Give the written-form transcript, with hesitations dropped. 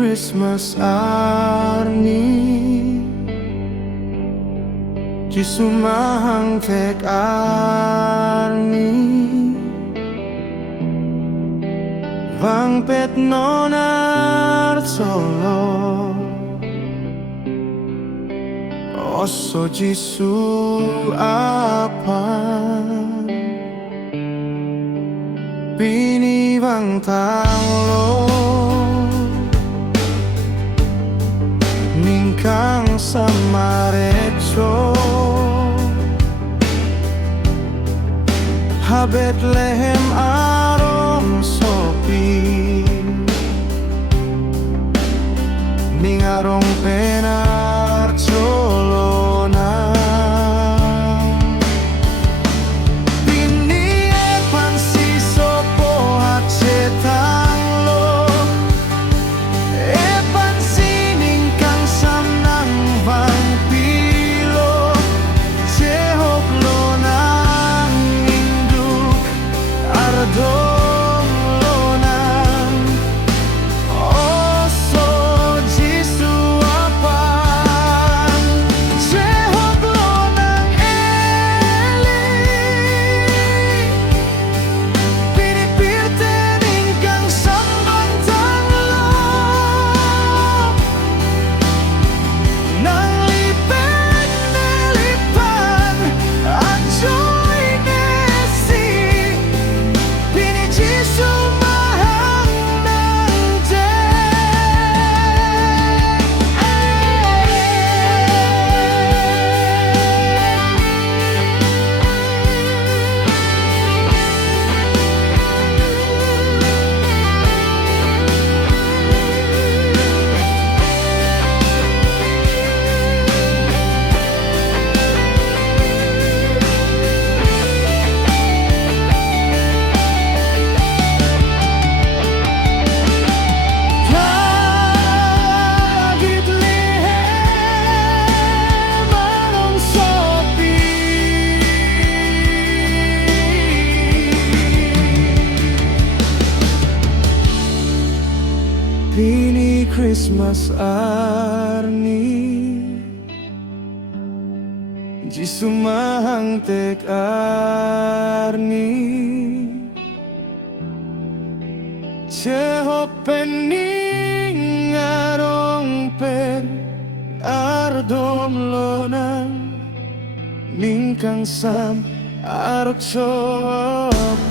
Christmas arni Ci sumahang tek arni Vang pet nonar solo Oso Jisu apa Pini vang tanglo Ningkang samarecho Ha Bethlehem arom sopi Ning arong penar colona Pini epan si sopo hacetanglo Epan si ningkang samnang vampilo Jehok lonang induk ardom lonang Oso Jisu apan Jehok lonang eli Pinipirte ningkang sambantang lo Nang lipen nelipan Anjoy nesi Pini Jisu mahang nang Dagit lihem arong sopi Pini Christmas arni Jisu mahang tek arni Jehok pening arong pen ardom lonang Ningkang sam arok sopi